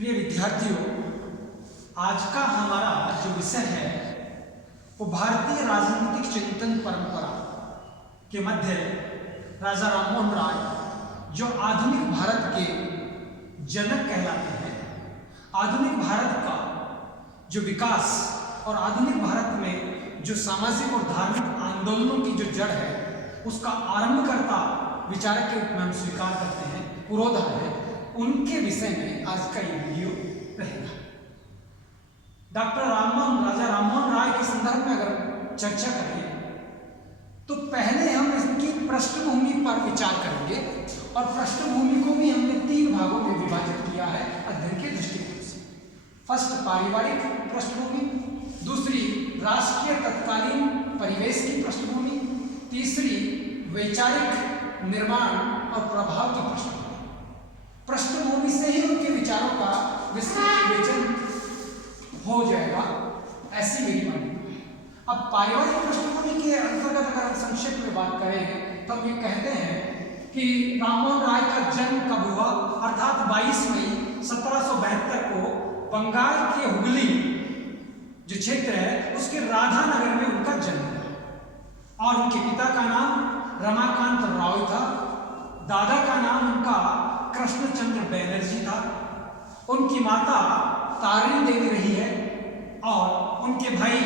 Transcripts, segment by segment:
प्रिय विद्यार्थियों, आज का हमारा जो विषय है वो भारतीय राजनीतिक चिंतन परंपरा के मध्य राजा राममोहन राय जो आधुनिक भारत के जनक कहलाते हैं, आधुनिक भारत का जो विकास और आधुनिक भारत में जो सामाजिक और धार्मिक आंदोलनों की जो जड़ है उसका आरंभकर्ता विचारक के रूप में हम स्वीकार करते हैं, पुरोधा है, उनके विषय में आज का ये वीडियो रहेगा। राजा राममोहन राय के संदर्भ में अगर चर्चा करें तो पहले हम इसकी पृष्ठभूमि पर विचार करेंगे और पृष्ठभूमि को भी हमने 3 भागों में विभाजित किया है अध्ययन के दृष्टिकोण से। फर्स्ट पारिवारिक पृष्ठभूमि, दूसरी राष्ट्रीय तत्कालीन परिवेश की पृष्ठभूमि, तीसरी वैचारिक निर्माण और प्रभाव की पृष्ठभूमि से ही उनके विचारों का विस्तृत विवेचन हो जाएगा, ऐसी मेरी मान्यता है। अब पारिवारिक पृष्ठभूमि के अंतर्गत अगर हम संक्षेप में बात करें तो हम ये कहते हैं कि राममोहन राय का जन्म कब हुआ, अर्थात 22 मई 1772 को बंगाल के हुगली जो क्षेत्र है उसके राधानगर में उनका जन्म हुआ और उनके पिता का नाम रमाकांत राव था, दादा का नाम उनका कृष्णचंद्र बैनर्जी था, उनकी माता तारिणी देवी रही है और उनके भाई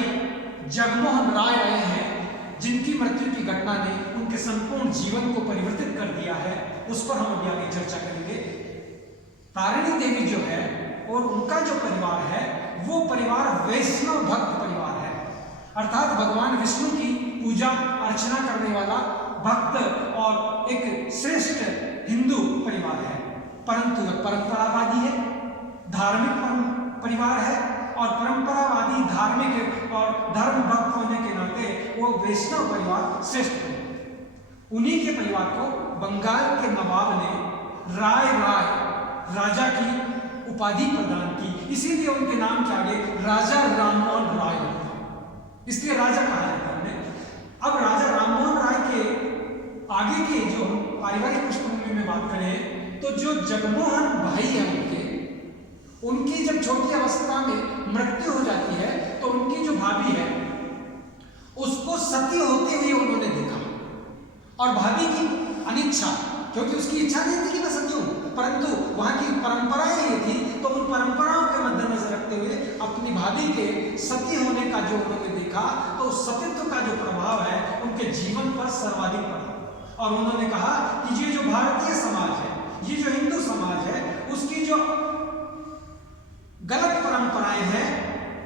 जगमोहन राय रहे हैं जिनकी मृत्यु की घटना ने उनके संपूर्ण जीवन को परिवर्तित कर दिया है। उस पर हम अभी आगे चर्चा करेंगे। तारिणी देवी जो है और उनका जो परिवार है वो परिवार वैष्णव भक्त परिवार है, अर्थात भगवान विष्णु की पूजा अर्चना करने वाला भक्त और एक श्रेष्ठ हिंदू परिवार है, परंतु वह परंपरावादी है, धार्मिक परिवार है और परंपरावादी धार्मिक और धर्म भक्त होने के नाते वो वैष्णव परिवार श्रेष्ठ है। उन्हीं के परिवार को बंगाल के नवाब ने राय राजा की उपाधि प्रदान की, इसीलिए उनके नाम के आगे राजा राममोहन राय है, इसलिए राजा कहा जाता है उन्हें। अब राजा राममोहन राय के आगे के जो पारिवारिक पृष्ठभूमि में बात करें तो जो जगमोहन भाई है उनकी जब छोटी अवस्था में मृत्यु हो जाती है तो उनकी जो भाभी है उसको सती होते हुए उन्होंने देखा और भाभी की अनिच्छा, क्योंकि उसकी इच्छा नहीं थी कि मैं सती हूं, परंतु वहां की परंपराएं ये थी तो उन परंपराओं के मद्देनजर रखते हुए अपनी भाभी के सती होने का जो उन्होंने देखा तो सतीत्व का जो प्रभाव है उनके जीवन पर सर्वाधिक पड़ा और उन्होंने कहा कि ये जो भारतीय समाज है, ये जो हिंदू समाज है, उसकी जो गलत परंपराएं हैं,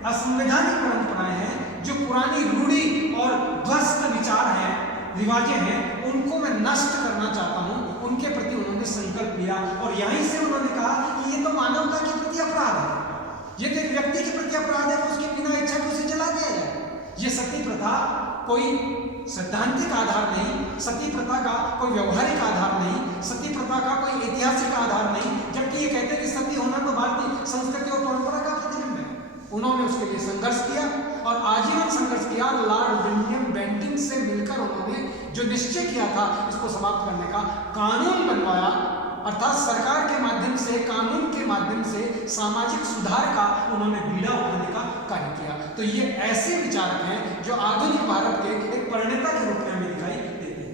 असंवैधानिक परंपराएं हैं, जो पुरानी रूढ़ी और ध्वस्त विचार हैं, रिवाजें हैं, उनको मैं नष्ट करना चाहता हूं। उनके प्रति उन्होंने संकल्प लिया और यहीं से उन्होंने कहा कि ये तो मानवता के प्रति अपराध है, ये तो एक व्यक्ति के प्रति अपराध है, उसकी बिना इच्छा के उसे जला दिया जाए। ये सती प्रथा कोई सैद्धांतिक आधार नहीं, सती प्रथा का कोई व्यवहारिक आधार नहीं, सती प्रथा का कोई ऐतिहासिक आधार नहीं, जबकि ये कहते हैं कि सती होना तो भारतीय संस्कृति और परंपरा का प्रतिबिंब है। उन्होंने उसके लिए संघर्ष किया और आजीवन संघर्ष किया। लॉर्ड विलियम बेंटिंक से मिलकर उन्होंने जो निश्चय किया था इसको समाप्त करने का, कानून बनवाया, अर्थात सरकार के माध्यम से, कानून के माध्यम से सामाजिक सुधार का उन्होंने बीड़ा उठाने का कार्य किया। तो ये ऐसे विचारक हैं जो आधुनिक भारत के एक प्रणेता के रूप में हमें दिखाई देते हैं।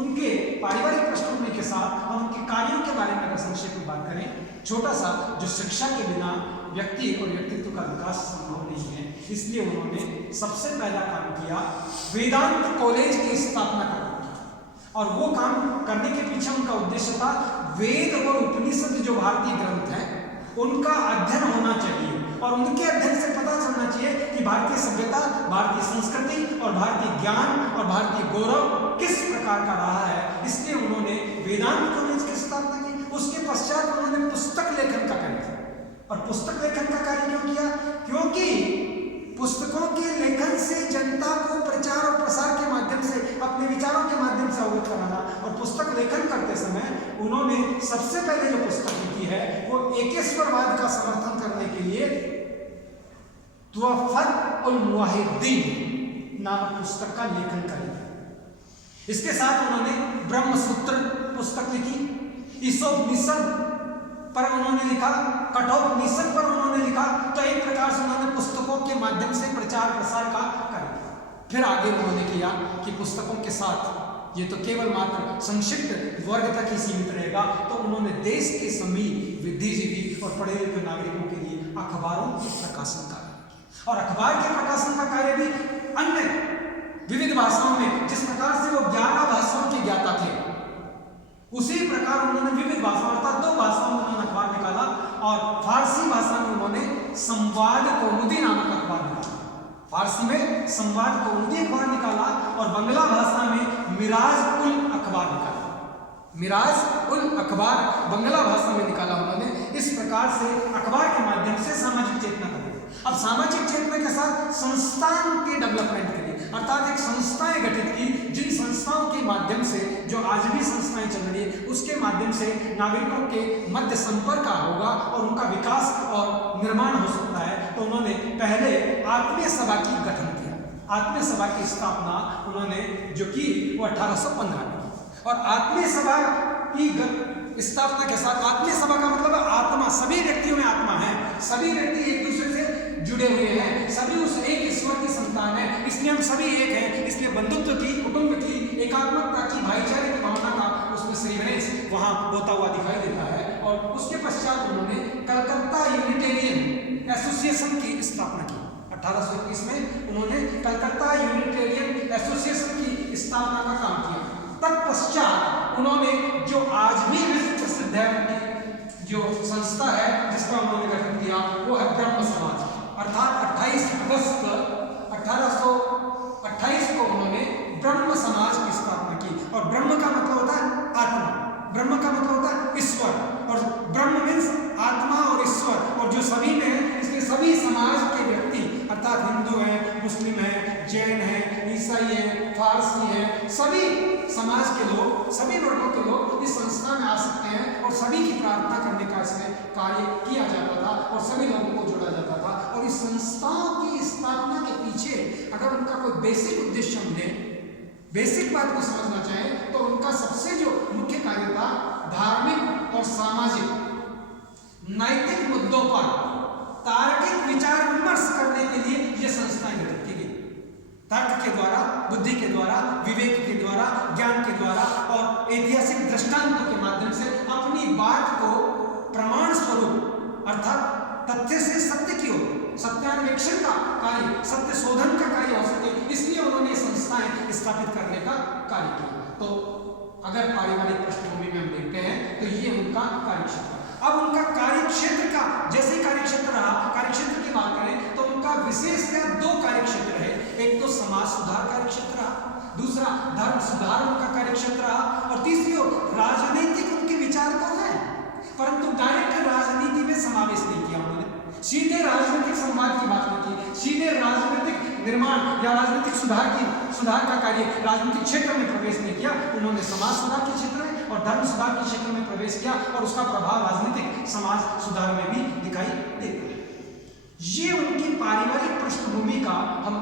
उनके पारिवारिक पृष्ठभूमि के साथ हम उनके कार्यों के बारे में अगर संक्षेप में बात करें, छोटा सा, जो शिक्षा के बिना व्यक्ति और व्यक्तित्व का विकास संभव नहीं है, इसलिए उन्होंने सबसे पहला काम किया वेदांत कॉलेज की स्थापना करना और वो काम करने के पीछे उनका उद्देश्य था वेद और उपनिषद जो भारतीय ग्रंथ हैं उनका अध्ययन होना चाहिए और उनके अध्ययन से पता चलना चाहिए कि भारतीय सभ्यता, भारतीय संस्कृति और भारतीय ज्ञान और भारतीय गौरव किस प्रकार का रहा है। इसलिए उन्होंने वेदांत कॉलेज की स्थापना की। उसके पश्चात उन्होंने पुस्तक लेखन का कार्य किया और पुस्तक लेखन का कार्य क्यों किया? क्योंकि पुस्तकों के लेखन से जनता को प्रचार और प्रसार के माध्यम से अपने विचारों के माध्यम से अवगत कराना, और पुस्तक लेखन करते समय उन्होंने सबसे पहले जो पुस्तक लिखी है वो एकेश्वरवाद का समर्थन करने के लिए तुहफत उल मुवाहिदीन नामक पुस्तक का लेखन किया। इसके साथ उन्होंने ब्रह्मसूत्र पुस्तक लिखी, ईशोपनिषद पर उन्होंने लिखा, कठोपनिषद पर उन्होंने लिखा। तो एक प्रकार से उन्होंने पुस्तकों के माध्यम से प्रचार प्रसार का कार्य किया। फिर आगे उन्होंने किया कि पुस्तकों के साथ ये तो केवल मात्र संक्षिप्त वर्ग तक ही सीमित रहेगा, तो उन्होंने देश के सभी बुद्धिजीवी और पढ़े लिखे नागरिकों के लिए अखबारों के प्रकाशन का कार्य, और अखबार के प्रकाशन का कार्य भी अन्य विविध भाषाओं में, जिस प्रकार से वो 11 भाषाओं के ज्ञाता थे, उसी प्रकार उन्होंने विविध भाषाओं अर्थात 2 भाषाओं में उन्होंने अखबार निकाला। और फारसी भाषा में उन्होंने संवाद कौमुदी नामक अखबार निकाला, फारसी में संवाद कौमुदी अखबार निकाला, और बंगला भाषा में मिराज उल अखबार निकाला, मिराज उल अखबार बंगला भाषा में निकाला उन्होंने। इस प्रकार से अखबार के माध्यम से सामाजिक चेतना कर दी। अब सामाजिक चेतना के साथ संस्थान के डेवलपमेंट के लिए अर्थात एक संस्थाएं गठित की, जिन संस्थाओं के माध्यम से, जो आज भी संस्थाएं चल रही है, उसके माध्यम से नागरिकों के मध्य संपर्क होगा और उनका विकास और निर्माण हो सकता है। तो उन्होंने पहले आत्मीय सभा की गठन किया, आत्मीय सभा की स्थापना उन्होंने जो की वो 1815 में की। और आत्मीय सभा की स्थापना के साथ, आत्मीय सभा का मतलब आत्मा, सभी व्यक्तियों में आत्मा है, सभी व्यक्ति एक दूसरे से जुड़े हुए हैं, सभी उस एक ईश्वर की संतान है, इसलिए हम सभी एक हैं। इसलिए बंधुत्व की, कुटुंब की, एकात्मकता की, भाईचारे की भावना का उसमें श्री गणेश वहां होता हुआ दिखाई देता है। और उसके पश्चात उन्होंने कलकत्ता यूनिटेरियन एसोसिएशन की स्थापना की। 1821 में उन्होंने कलकत्ता यूनिटेरियन एसोसिएशन की स्थापना का काम किया। तत्पश्चात उन्होंने जो आज भी विश्व प्रसिद्ध है जो संस्था है जिसका उन्होंने गठन किया, वो है ब्रह्म समाज। अर्थात 28 अगस्त 1828 को उन्होंने ब्रह्म समाज की स्थापना की। और ब्रह्म का मतलब होता है आत्मा, ब्रह्म का मतलब होता है ईश्वर, और ब्रह्म मीन्स आत्मा और ईश्वर, और जो सभी में है, इसलिए सभी समाज के व्यक्ति अर्थात हिंदू है, मुस्लिम है, जैन है, ईसाई है, फारसी है, सभी समाज के लोग, सभी वर्गों के लोग इस संस्था में आ सकते हैं, और सभी की प्रार्थना करने का इसमें कार्य किया जाता था, और सभी लोगों को जोड़ा जाता था। और इस संस्थाओं की स्थापना के पीछे अगर उनका कोई बेसिक उद्देश्य हम लें, बेसिक बात को समझना चाहें, तो उनका सबसे जो मुख्य कार्य था, धार्मिक और सामाजिक नैतिक मुद्दों पर तार्किक विचार विमर्श करने के लिए ये संस्थाएं गठित की गई। तर्क के द्वारा, बुद्धि के द्वारा, विवेक के द्वारा, ज्ञान के द्वारा और ऐतिहासिक दृष्टांतों के माध्यम से अपनी बात को प्रमाण स्वरूप अर्थात तथ्य से सत्य की ओर, सत्यान्वेषण का कार्य, सत्य शोधन का कार्य हो सके, इसलिए उन्होंने संस्थाएं स्थापित करने का कार्य किया। तो अगर पारिवारिक पृष्ठभूमि में हम देखते हैं तो ये उनका कार्यक्षेत्र। अब उनका कार्यक्षेत्र का जैसे ही कार्यक्षेत्र रहा, कार्यक्षेत्र की बात करें तो उनका विशेषतः 2 कार्यक्षेत्र है। एक तो समाज सुधार कार्यक्षेत्र रहा, दूसरा धर्म सुधार उनका कार्यक्षेत्र रहा, और तीसरी ओर राजनीतिक उनके विचार तो है, परंतु डायरेक्ट राजनीति में समावेश नहीं किया उन्होंने, सीधे राजनीतिक संवाद की बात नहीं की, सीधे राजनीतिक निर्माण या राजनीतिक सुधार का कार्य राजनीतिक क्षेत्र में प्रवेश नहीं किया। उन्होंने समाज सुधार के क्षेत्र में और धर्म सुधार के क्षेत्र में प्रवेश किया, और उसका प्रभाव राजनीतिक समाज सुधार में भी दिखाई देता है। ये उनकी पारिवारिक पृष्ठभूमि का हम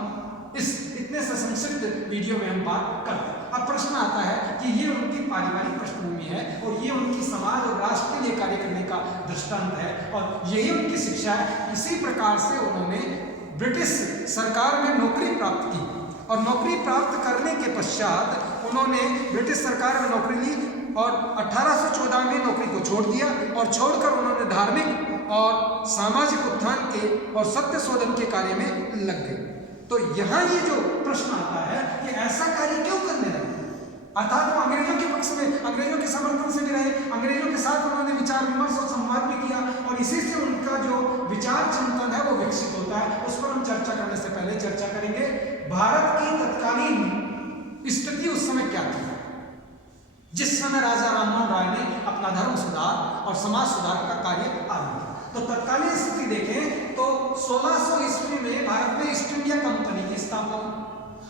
इस इतने से संक्षिप्त वीडियो में हम बात करते हैं। अब प्रश्न आता है कि ये उनकी पारिवारिक पृष्ठभूमि है और ये उनकी समाज और राष्ट्र के लिए कार्य करने का दृष्टांत है, और यही उनकी शिक्षा है। इसी प्रकार से उन्होंने ब्रिटिश सरकार में नौकरी प्राप्त की, और नौकरी प्राप्त करने के पश्चात उन्होंने ब्रिटिश सरकार में नौकरी ली, और 1814 में नौकरी को छोड़ दिया, और छोड़कर उन्होंने धार्मिक और सामाजिक उत्थान के और सत्य शोधन के कार्य में लग गए। तो यहाँ ये जो प्रश्न आता है कि ऐसा कार्य क्यों करने लगे, अर्थात वो अंग्रेजों के पक्ष में, अंग्रेजों के समर्थन से भी रहे, अंग्रेजों के साथ उन्होंने विचार विमर्श और संवाद भी किया, और इसी से उनका जो विचार चिंतन है वो विकसित होता है। उस पर हम चर्चा करने से पहले चर्चा करेंगे भारत की तत्कालीन स्थिति उस समय क्या थी, जिस समय राजा राममोहन राय ने अपना धर्म सुधार और समाज सुधार का कार्य आरंभ किया। तो तत्कालीन स्थिति देखें तो 1600 ईस्वी में भारत में ईस्ट इंडिया कंपनी की स्थापना,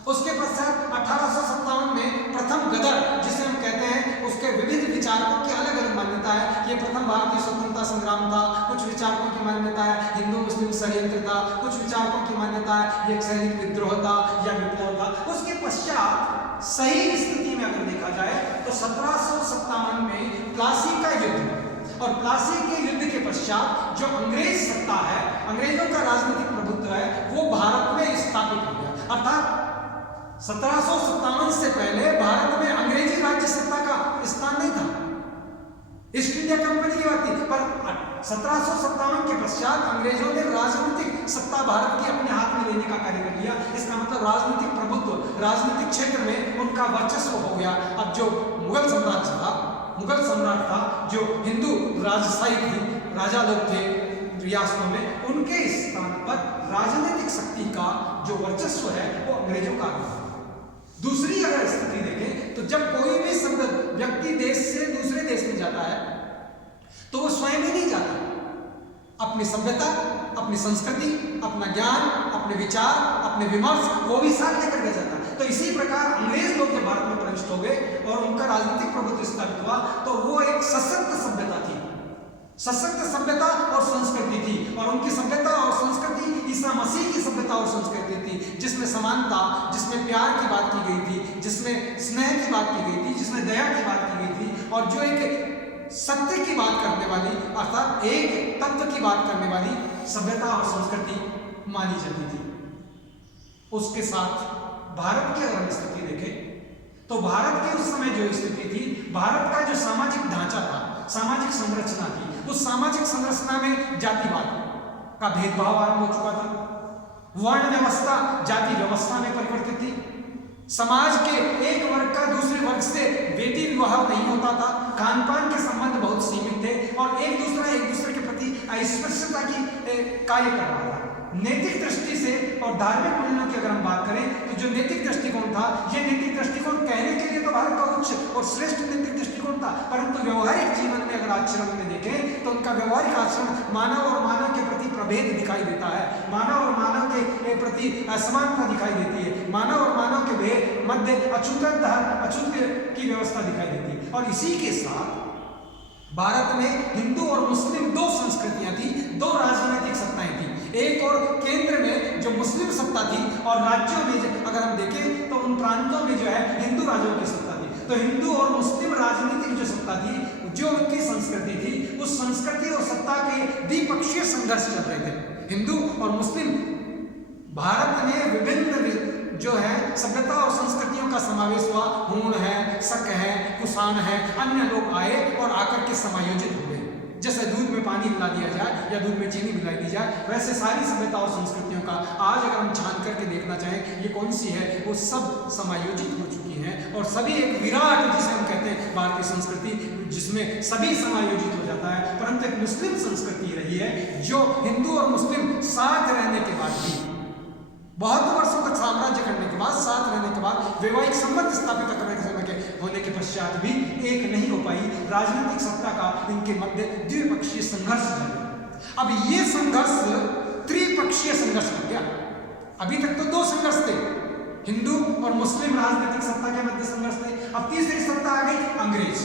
उसके पश्चात 1857 में प्रथम गदर जिसे हम कहते हैं, उसके विविध विचारकों की अलग अलग मान्यता है। ये प्रथम भारतीय स्वतंत्रता संग्राम था, कुछ विचारकों की मान्यता है हिंदू मुस्लिम षड्यंत्र था, कुछ विचारकों की मान्यता है ये सैनिक विद्रोह था या विप्लव था। उसके पश्चात सही स्थिति में अगर देखा जाए तो 1757 में प्लासी का युद्ध, और प्लासी के युद्ध पश्चात जो अंग्रेज सत्ता है, अंग्रेजों का राजनीतिक प्रभुत्व है, वो भारत में स्थापित हो गया। अर्थात 1757 से पहले भारत में अंग्रेजी राज्य सत्ता का स्थान नहीं था। ईस्ट इंडिया कंपनी की बात थी, पर 1757 के पश्चात अंग्रेजों ने राजनीतिक सत्ता भारत की अपने हाथ में लेने का कार्य कर लिया। इसका मतलब राजनीतिक प्रभुत्व, राजनीतिक क्षेत्र में उनका वर्चस्व हो गया। अब जो मुगल साम्राज्य था, मुगल सम्राट था, जो हिंदू राजशाही थी, राजा लोग थे रियासतों में, उनके स्थान पर राजनीतिक शक्ति का जो वर्चस्व है वो अंग्रेजों का था। दूसरी अगर स्थिति देखें तो जब कोई भी व्यक्ति देश से दूसरे देश में जाता है तो वो स्वयं ही नहीं जाता, अपनी सभ्यता, अपनी संस्कृति, अपना ज्ञान, अपने विचार, अपने विमर्श वो भी साथ लेकर के जाता है। तो इसी प्रकार अंग्रेज लोग जब भारत में प्रविष्ट हो गए और उनका राजनीतिक प्रभुत्व स्थापित हुआ तो वो एक सशक्त सभ्यता थी, सशक्त सभ्यता और संस्कृति थी। और उनकी सभ्यता और संस्कृति ईसा मसीह की सभ्यता और संस्कृति थी, जिसमें समानता, जिसमें प्यार की बात की गई थी, जिसमें स्नेह की बात की गई थी, जिसमें दया की बात की गई थी, और जो एक सत्य की बात करने वाली, अर्थात एक तत्व की बात करने वाली सभ्यता और संस्कृति मानी जाती थी। उसके साथ भारत की अगर हम स्थिति देखें तो भारत की उस समय जो स्थिति थी, भारत का जो सामाजिक ढांचा था, सामाजिक संरचना थी, उस सामाजिक संरचना में जातिवाद का भेदभाव आरंभ हो चुका था। वर्ण व्यवस्था जाति व्यवस्था में परिवर्तित थी। समाज के एक वर्ग का दूसरे वर्ग से बेटी विवाह नहीं होता था। खान पान के संबंध बहुत सीमित थे और एक दूसरे के प्रति अस्पृश्यता की कार्य कर रहा था। नैतिक दृष्टि से और धार्मिक मूल्यों की अगर हम बात करें तो जो नैतिक दृष्टिकोण था, ये नैतिक दृष्टिकोण कहने के लिए तो भारत का उच्च और श्रेष्ठ नैतिक दृष्टिकोण था, परंतु व्यवहारिक जीवन में अगर आचरण में देखें तो उनका व्यवहारिक आचरण मानव और मानव के प्रति प्रभेद दिखाई देता है, मानव और मानव के प्रति असमानता दिखाई देती है, मानव और मानव के भेद मध्य अछूत की व्यवस्था दिखाई देती है। और इसी के साथ भारत में हिंदू और मुस्लिम दो संस्कृतियां थी, दो राजनीतिक सत्ताएं थी। एक और केंद्र में जो मुस्लिम सत्ता थी और राज्यों में अगर हम देखें तो उन प्रांतों में जो है हिंदू राज्यों की सत्ता थी। तो हिंदू और मुस्लिम राजनीतिक जो सत्ता थी, जो उनकी संस्कृति थी, उस संस्कृति और सत्ता के द्विपक्षीय संघर्ष चल रहे थे। हिंदू और मुस्लिम भारत में विभिन्न जो है सभ्यता और संस्कृतियों का समावेश हुआ। हूण है, शक है, कुषाण है, अन्य लोग आए और आकर के समायोजित हुए। जैसे दूध में पानी मिला दिया जाए या दूध में चीनी मिला दी जाए, वैसे सारी सभ्यता और संस्कृतियों का आज अगर हम छान करके देखना चाहें ये कौन सी है, वो सब समायोजित हो चुकी हैं और सभी एक विराट, जिसे हम कहते हैं भारतीय संस्कृति, जिसमें सभी समायोजित हो जाता है। परंतु एक मुस्लिम संस्कृति रही है जो हिंदू और मुस्लिम साथ रहने के बाद भी, बहुत वर्षों तक साम्राज्य करने के बाद, साथ रहने के बाद, वैवाहिक संबंध स्थापित करने के होने के पश्चात भी एक नहीं हो पाई। राजनीतिक सत्ता का इनके मध्य द्विपक्षीय संघर्ष है। अब ये संघर्ष त्रिपक्षीय संघर्ष बन गया। अभी तक तो दो संघर्ष थे, हिंदू और मुस्लिम राजनीतिक सत्ता के मध्य संघर्ष थे। अब तीसरी सत्ता आ गई अंग्रेज,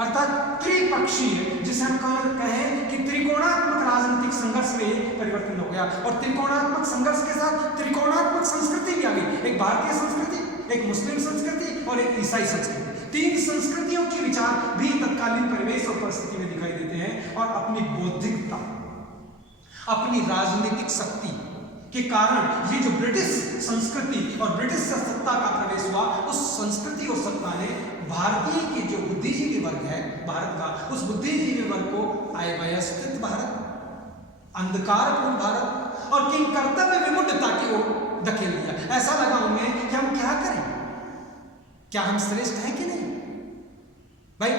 अर्थात त्रिपक्षीय, जिसे हम कहें कि त्रिकोणात्मक राजनीतिक संघर्ष में परिवर्तन हो गया। और त्रिकोणात्मक संघर्ष के साथ त्रिकोणात्मक संस्कृति भी आ गई, एक भारतीय संस्कृति, एक मुस्लिम संस्कृति और एक ईसाई संस्कृति। तीन संस्कृतियों के विचार भी तत्कालीन परिवेश और परिस्थिति में दिखाई देते हैं और अपनी बौद्धिकता, अपनी राजनीतिक शक्ति के कारण ये जो ब्रिटिश संस्कृति और ब्रिटिश सत्ता का प्रवेश हुआ, उस संस्कृति और सत्ता ने भारतीय के जो बुद्धिजीवी वर्ग है भारत का, उस बुद्धिजीवी वर्ग को अव्यवस्थित भारत, अंधकारपूर्ण भारत और किन कर्तव्य विमुढ़ता की ओर धकेल दिया। ऐसा लगा उन्हें कि हम क्या करें, क्या हम श्रेष्ठ हैं कि नहीं? भाई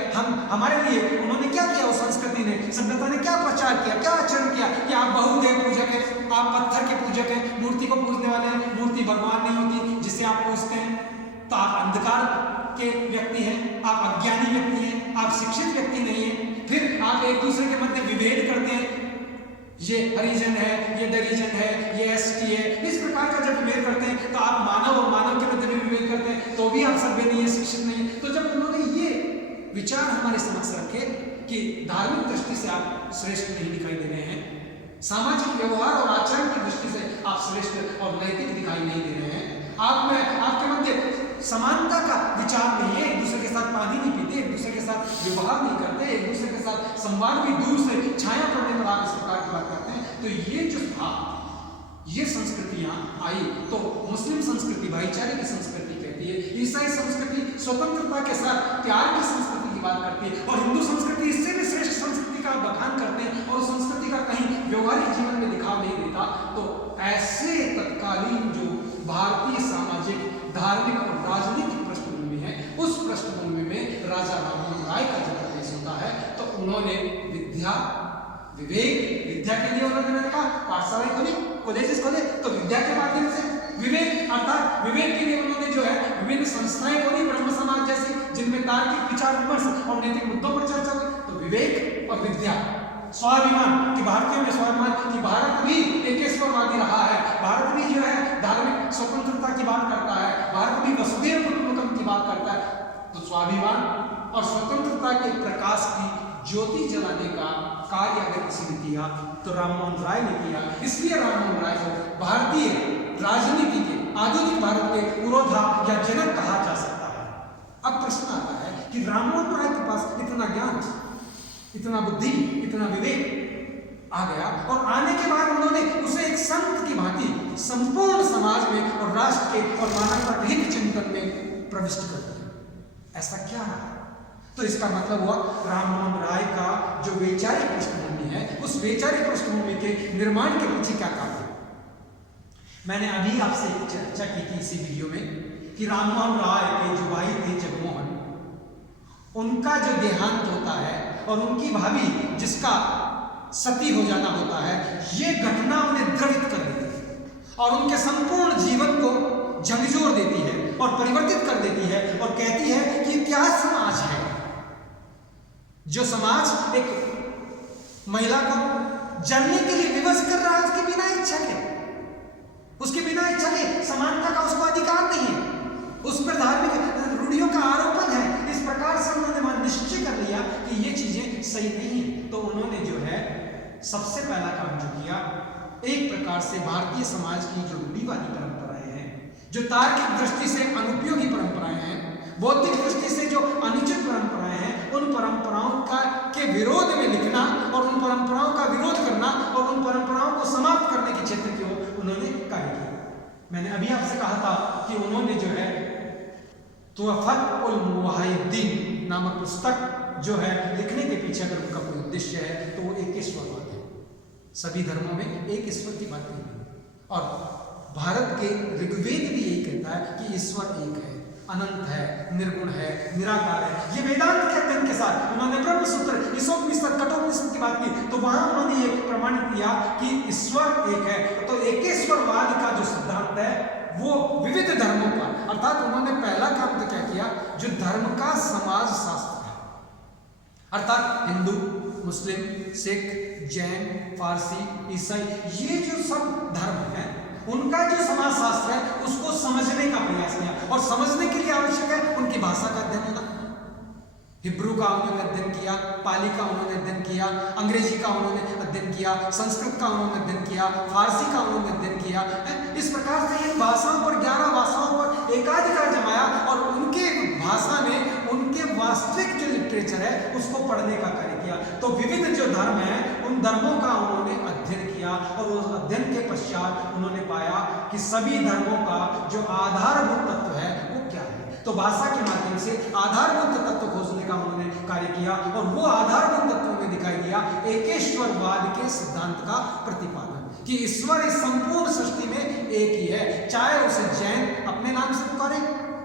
हमारे लिए उन्होंने क्या किया, उस संस्कृति ने, सभ्यता ने क्या प्रचार किया, क्या आचरण किया कि आप बहुदेव पूजक हैं, आप पत्थर के पूजक हैं, मूर्ति को पूजने वाले हैं, मूर्ति भगवान नहीं होती जिसे आप पूजते हैं, तो आप अंधकार के व्यक्ति हैं, आप अज्ञानी व्यक्ति हैं, आप शिक्षित व्यक्ति नहीं हैं। फिर आप एक दूसरे के मध्य विभेद करते हैं, ये हरिजन है, ये दरिजन है, ये एसटी है, इस प्रकार का जब विभेद करते हैं तो आप मानव और मानव के मध्य भी विभेद करते हैं, तो भी आप सभ्य नहीं है, शिक्षित नहीं है। तो जब उन्होंने ये विचार हमारे समक्ष रखे कि धार्मिक दृष्टि से आप श्रेष्ठ नहीं दिखाई दे रहे हैं, सामाजिक व्यवहार और आचरण की दृष्टि से आप श्रेष्ठ और नैतिक दिखाई नहीं दे रहे हैं, आप में आपके मध्य समानता का विचार नहीं है, एक दूसरे के साथ पानी नहीं पीते, एक दूसरे के साथ व्यवहार नहीं करते, एक दूसरे के साथ संवाद भी दूर से छाया पड़ने पर आप इस प्रकार की बात करते हैं। तो ये जो था, ये संस्कृतियां आई, तो मुस्लिम संस्कृति भाईचारे की संस्कृति कहती है, ईसाई संस्कृति स्वतंत्रता के साथ प्यार की संस्कृति की बात करती है, और हिंदू संस्कृति इससे भी श्रेष्ठ संस्कृति का बखान करते हैं और संस्कृति का कहीं व्यवहारिक जीवन में दिखाव नहीं देता। तो ऐसे तत्कालीन जो भारतीय सामाजिक, धार्मिक और राजनीतिक पृष्ठभूमि है, उस पृष्ठभूमि में राजा राममोहन राय का जब प्रवेश होता है तो उन्होंने विद्या, विवेक, विद्या के लिए उन्होंने कहा पाठशालाएं खोली, कॉलेजेस खोले, तो विद्या के माध्यम से विवेक, अर्थात विवेक के लिए उन्होंने जो है विभिन्न संस्थाएं खोली, ब्रह्म समाज जैसी, जिनमें तार्किक विचार विमर्श और नैतिक मुद्दों पर चर्चा हुई। तो विवेक और विद्या, स्वाभिमान कि भारतीयों में स्वाभिमान कि भारत भी एकेश्वरवादी रहा है, भारत भी जो है धार्मिक स्वतंत्रता की बात करता है, भारत भी वसुधैव कुटुंबकम की बात करता है। तो स्वाभिमान और स्वतंत्रता के प्रकाश की ज्योति जलाने का कार्य अगर किसी ने किया तो राममोहन राय ने किया। इसलिए राममोहन राय को भारतीय राजनीति के, आधुनिक भारत के पुरोधा या जनक कहा जा सकता है। अब प्रश्न आता है कि राममोहन राय के पास इतना ज्ञान, इतना बुद्धि, इतना विवेक आ गया, और आने के बाद उन्होंने उसे एक संत की भांति संपूर्ण समाज में और राष्ट्र के और मानवता के हित चिंतन में प्रविष्ट कर दिया। ऐसा क्या है? तो इसका मतलब हुआ राममोहन राय का जो वैचारिक पृष्ठभूमि है, उस वैचारिक पृष्ठभूमि के निर्माण के पीछे क्या काम है। मैंने अभी आपसे चर्चा की थी इसी वीडियो में कि राममोहन राय के जो भाई थे जगमोहन, उनका जो देहांत होता है और उनकी भाभी जिसका सती हो जाना होता है, ये घटना उन्हें द्रवित कर देती है और उनके संपूर्ण जीवन को झकझोर देती है और परिवर्तित कर देती है, और कहती है कि क्या समाज है जो समाज एक महिला को जलने के लिए विवश कर रहा है उसके बिना इच्छा के, उसके बिना इच्छा के, समानता का उसको अधिकार नहीं है, उस पर धार्मिक रूढ़ियों का आरोपण है। इस प्रकार से उन्होंने निश्चय कर लिया कि ये चीजें सही नहीं है। तो उन्होंने जो है सबसे पहला काम जो किया, एक प्रकार से भारतीय समाज की जो रूढ़िवादी परंपराएं हैं, जो तार्किक दृष्टि से अनुपयोगी परंपराएं हैं, बौद्धिक दृष्टि से जो अनुचित परंपराएं हैं, उन परंपराओं का के विरोध में लिखना और उन परंपराओं का विरोध करना और उन परंपराओं को समाप्त करने के क्षेत्र की ओर उन्होंने कार्य किया। मैंने अभी आपसे कहा था कि उन्होंने जो है तुहफत उल मुवाहिदीन नामक पुस्तक जो है लिखने के पीछे अगर उनका कोई उद्देश्य है तो वो एकेश्वरवाद है। सभी धर्मों में एक ईश्वर की बात नहीं है, और भारत के ऋग्वेद भी यही कहता है कि ईश्वर एक है, अनंत है, निर्गुण है, निराकार है। ये वेदांत के अध्ययन के साथ उन्होंने ब्रह्मसूत्र, ईशोपनिषद, कठोपनिषद की बात की, तो वहां उन्होंने ये प्रमाणित किया कि ईश्वर एक है। तो एकेश्वरवाद का जो सिद्धांत है वो विविध धर्मों पर, अर्थात उन्होंने पहला काम तो क्या किया, जो धर्म का समाज शास्त्र है, अर्थात हिंदू, मुस्लिम, सिख, जैन, पारसी, ईसाई, ये जो सब धर्म है उनका जो समाज शास्त्र है उसको समझने का प्रयास किया, और समझने के लिए आवश्यक है उनकी भाषा का अध्ययन होना। हिब्रू का उन्होंने अध्ययन किया, पाली का उन्होंने अध्ययन किया, अंग्रेजी का उन्होंने अध्ययन किया, संस्कृत का उन्होंने अध्ययन किया, फारसी का उन्होंने अध्ययन किया। इस प्रकार से इन भाषाओं पर 11 भाषाओं पर एकाधिकार जमाया और उनके भाषा में उनके वास्तविक जो लिटरेचर है उसको पढ़ने का कार्य किया। तो विविध जो धर्म है उन धर्मों का उन्होंने अध्ययन किया, और उस अध्ययन के पश्चात उन्होंने पाया कि सभी धर्मों का जो आधारभूत तत्व है वो क्या है। तो भाषा के माध्यम से आधारभूत तत्व खोजने का उन्होंने कार्य किया, और वो आधारभूत तत्वों में दिखाई दिया एकेश्वरवाद के सिद्धांत का प्रतिपादन कि ईश्वर इस संपूर्ण सृष्टि में एक ही है, चाहे उसे जैन अपने नाम से पुकारे,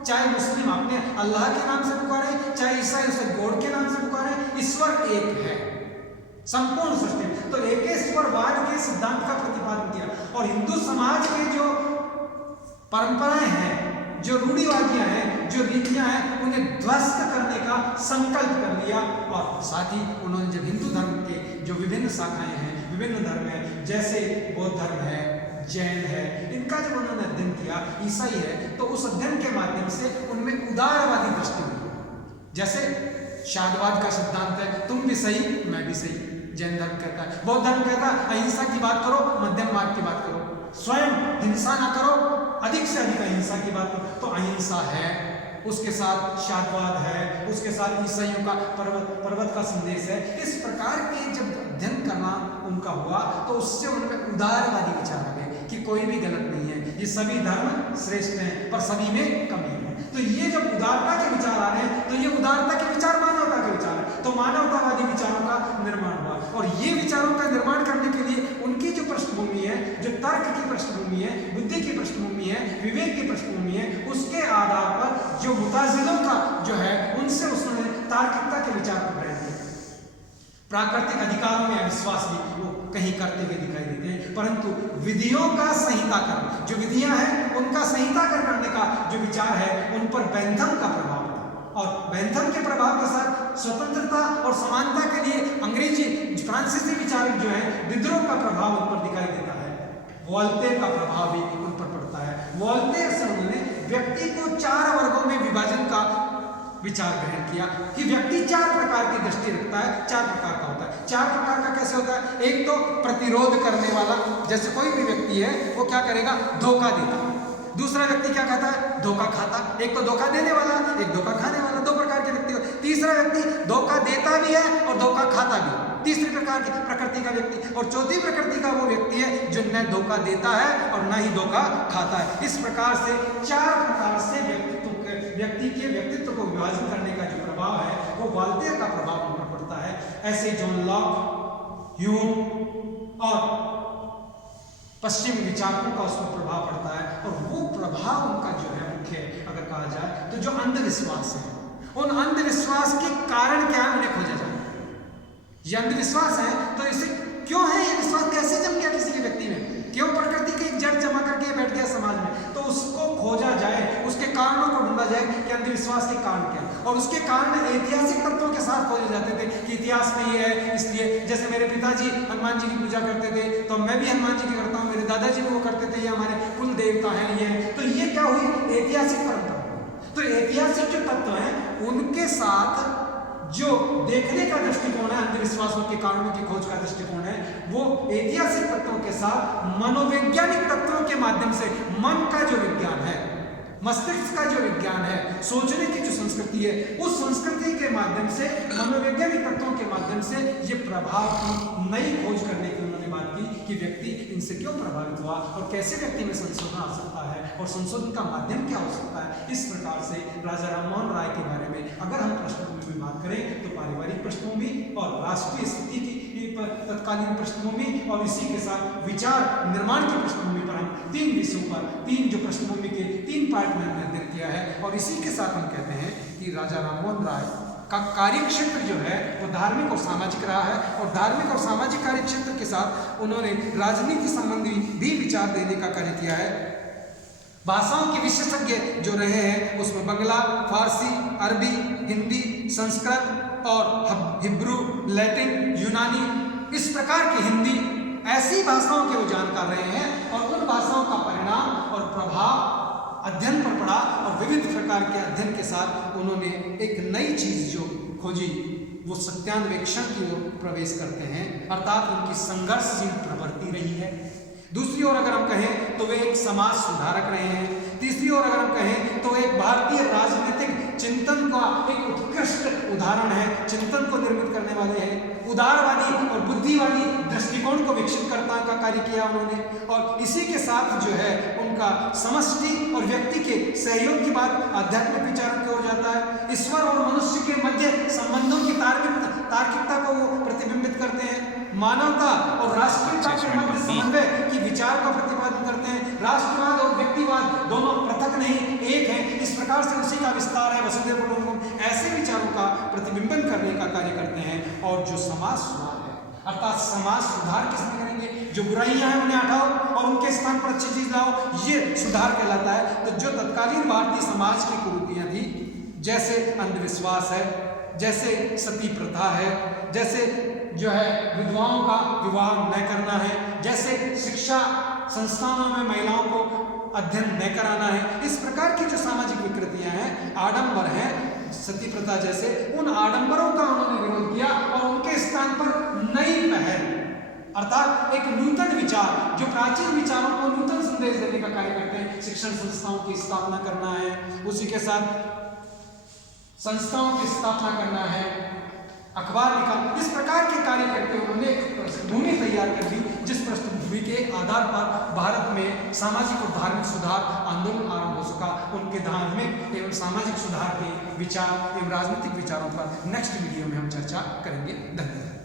चाहे मुस्लिम अपने अल्लाह के नाम से पुकारे, चाहे ईसाई उसे गॉड के नाम से पुकारे, ईश्वर एक है संपूर्ण सृष्टि में। तो एकेश्वरवाद के सिद्धांत का प्रतिपादन किया, और हिंदू समाज के जो परंपराएं हैं, जो रूढ़िवादियां हैं, जो रीतियां हैं, उन्हें ध्वस्त करने का संकल्प कर लिया। और साथ ही उन्होंने जब हिंदू धर्म के जो विभिन्न शाखाएं हैं, विभिन्न धर्म है, जैसे बौद्ध धर्म है, जैन है, इनका जब उन्होंने अध्ययन किया, ईसाई है, तो उस अध्ययन के माध्यम से उनमें उदारवादी दृष्टि हुई। जैसे शादवाद का सिद्धांत है, तुम भी सही मैं भी सही, जैन धर्म कहता है। बौद्ध धर्म कहता है अहिंसा की बात करो, मध्यम मार्ग की बात करो, स्वयं हिंसा ना करो, अधिक से अधिक अहिंसा की बात करो। तो अहिंसा है उसके साथ शादवाद है, उसके साथ ईसाइयों का पर्वत का संदेश है। इस प्रकार के जब अध्ययन करना उनका हुआ तो उससे उनमें उदारवादी विचार आ गए कि कोई भी गलत नहीं है, ये सभी धर्म श्रेष्ठ हैं पर सभी में कमी है। तो ये जब उदारता के विचार आ रहे हैं तो ये उदारता के विचार मानवता के विचार है, तो मानवतावादी विचारों का निर्माण हुआ। और ये विचारों का निर्माण करने के लिए उनकी जो पृष्ठभूमि है, जो तर्क की पृष्ठभूमि है, बुद्धि की पृष्ठभूमि है, विवेक की पृष्ठभूमि है, उसके आधार पर जो मुताजिलों का जो है उनसे उसने तार्किकता के विचार को ग्रहण किया। प्राकृतिक अधिकारों में अविश्वास भी वो कहीं करते हुए दिखाई देते हैं, परंतु विधियों का संहिताकरण, जो विधियां हैं उनका संहिताकरण करने का जो विचार है उन पर बेंथम का प्रभाव था। और बेंथम के प्रभाव के साथ स्वतंत्रता और समानता के लिए अंग्रेजी फ्रांसीसी विचारक जो है डिडरॉ का प्रभाव उन पर दिखाई देता है। वोल्टेयर का प्रभाव भी उन पर पड़ता है। वोल्टेयर से उन्होंने व्यक्ति को 4 वर्गों में विभाजन का विचार ग्रहण किया कि व्यक्ति 4 प्रकार की दृष्टि रखता है, 4 प्रकार का होता है। 4 प्रकार का कैसे होता है? एक तो प्रतिरोध करने वाला, जैसे कोई भी व्यक्ति है वो क्या करेगा? धोखा देता। दूसरा व्यक्ति क्या कहता है? धोखा खाता। एक तो धोखा देने वाला, एक धोखा खाने वाला, 2 प्रकार के व्यक्ति। तीसरा व्यक्ति धोखा देता भी है और धोखा खाता भी, तीसरी प्रकार की प्रकृति का व्यक्ति। और चौथी प्रकृति का वो व्यक्ति है जो न धोखा देता है और न ही धोखा खाता है। इस प्रकार से 4 प्रकार से व्यक्ति के व्यक्तित्व को विभाजन करने का जो प्रभाव है वो वोल्टेयर का प्रभाव उन पर पड़ता है। ऐसे जॉन लॉक, ह्यूम और पश्चिमी विचारकों का उस पर प्रभाव पड़ता है। और वो प्रभाव उनका जो है मुख्य अगर कहा जाए तो जो अंधविश्वास है, उन अंधविश्वास के कारण क्या है उन्हें खोजा जाए। ये अंधविश्वास है तो इसे क्यों है, ये विश्वास कैसे जम गया किसी के व्यक्ति में, क्यों प्रकृति के एक जड़ जमा करके बैठ गया समाज में, तो उसको खोजा जाए, उसके कारणों को ढूंढा जाए कि अंधविश्वास के कारण क्या है। और उसके कारण ऐतिहासिक तत्वों के साथ खोजे जाते थे कि इतिहास में ये है इसलिए। जैसे मेरे पिताजी हनुमान जी की पूजा करते थे तो मैं भी हनुमान जी की करता हूँ, मेरे दादाजी भी वो करते थे, ये हमारे कुल देवता हैं ये। तो ये क्या हुई? ऐतिहासिक परंपरा। तो ऐतिहासिक जो तत्व हैं उनके साथ जो देखने का दृष्टिकोण है, अंधविश्वासों के कारणों की खोज का दृष्टिकोण है, वो ऐतिहासिक तत्वों के साथ मनोवैज्ञानिक तत्वों के माध्यम से, मन का जो विज्ञान है, मस्तिष्क का जो विज्ञान है, सोचने की जो संस्कृति है, उस संस्कृति के माध्यम से, मनोवैज्ञानिक तत्वों के माध्यम से ये प्रभाव की नई खोज करने की उन्होंने बात की कि व्यक्ति इनसे क्यों प्रभावित हुआ और कैसे व्यक्ति में संशोधन आ सकता है और संशोधन का माध्यम क्या हो सकता है। इस प्रकार से राजा राममोहन राय के बारे में अगर हम पृष्ठभूमि में बात करें तो पारिवारिक पृष्ठभूमि और राष्ट्रीय स्थिति की तत्कालीन पृष्ठभूमि और इसी के साथ विचार निर्माण की पृष्ठभूमि पर हम 3 विषयों पर 3 जो पृष्ठभूमि के 3 पार्ट में हमने अध्ययन किया है। और इसी के साथ हम कहते हैं कि राजा राममोहन राय का कार्यक्षेत्र जो है वो धार्मिक और सामाजिक रहा है। और धार्मिक और सामाजिक कार्यक्षेत्र के साथ उन्होंने राजनीति संबंधी भी विचार देने का कार्य किया है। भाषाओं के विशेषज्ञ जो रहे हैं उसमें बंगला, फारसी, अरबी, हिंदी, संस्कृत और हिब्रू, लैटिन, यूनानी, इस प्रकार की हिंदी, ऐसी भाषाओं के वो जानकार रहे हैं। और उन भाषाओं का परिणाम और प्रभाव अध्ययन पर पड़ा और विविध प्रकार के अध्ययन के साथ उन्होंने एक नई चीज जो खोजी वो सत्यान्वेषण की ओर प्रवेश करते हैं, अर्थात उनकी संघर्षशील प्रवृत्ति रही है। दूसरी ओर अगर हम कहें तो वे एक समाज सुधारक रहे हैं। तीसरी ओर अगर हम कहें तो एक भारतीय राजनीतिक चिंतन का एक उत्कृष्ट उदाहरण है, चिंतन को निर्मित करने वाले हैं। उदारवादी और बुद्धिवादी दृष्टिकोण को विकसित करने का कार्य किया उन्होंने। और इसी के साथ जो है उनका समष्टि और व्यक्ति के सहयोग की बात आध्यात्मिक विचारों की ओर जाता है। ईश्वर और मनुष्य के मध्य संबंधों की तार्किकता को वो प्रतिबिंबित करते हैं। मानवता और राष्ट्रीयता के मध्य समन्वय की विचार का प्रतिपादन करते हैं। राष्ट्रवाद और व्यक्तिवाद दोनों पृथक नहीं, एक है। इस प्रकार से उसी का विस्तार है, वसुधैव कुटुंबकम, ऐसे विचारों का प्रतिबिंबन करने का कार्य करते हैं। और जो समाज सुधार है, अर्थात समाज सुधार किसने करेंगे? जो बुराइयां हैं उन्हें हटाओ और उनके स्थान पर अच्छी चीज लाओ, ये सुधार कहलाता है। तो जो तत्कालीन भारतीय समाज की कुरीतियां थी, जैसे अंधविश्वास है, जैसे सती प्रथा है, जैसे जो है विधवाओं का विवाह न करना है, जैसे शिक्षा संस्थानों में महिलाओं को अध्ययन न कराना है, इस प्रकार की जो सामाजिक विकृतियां हैं, आडंबर हैं, सती प्रथा जैसे, उन आडंबरों का उन्होंने विरोध किया और उनके स्थान पर नई पहल, अर्थात एक नूतन विचार, जो प्राचीन विचारों को नूतन संदेश देने का कार्य करते हैं, शिक्षण संस्थाओं की स्थापना करना है। उसी के साथ संस्थाओं की स्थापना करना है, अखबार निकाल, इस प्रकार के कार्य करके उन्होंने एक पृष्ठभूमि तैयार कर दी, जिस पृष्ठभूमि के आधार पर भारत में सामाजिक और धार्मिक सुधार आंदोलन आरंभ हो सका। उनके धार्मिक एवं सामाजिक सुधार के विचार एवं राजनीतिक विचारों पर नेक्स्ट वीडियो में हम चर्चा करेंगे। धन्यवाद।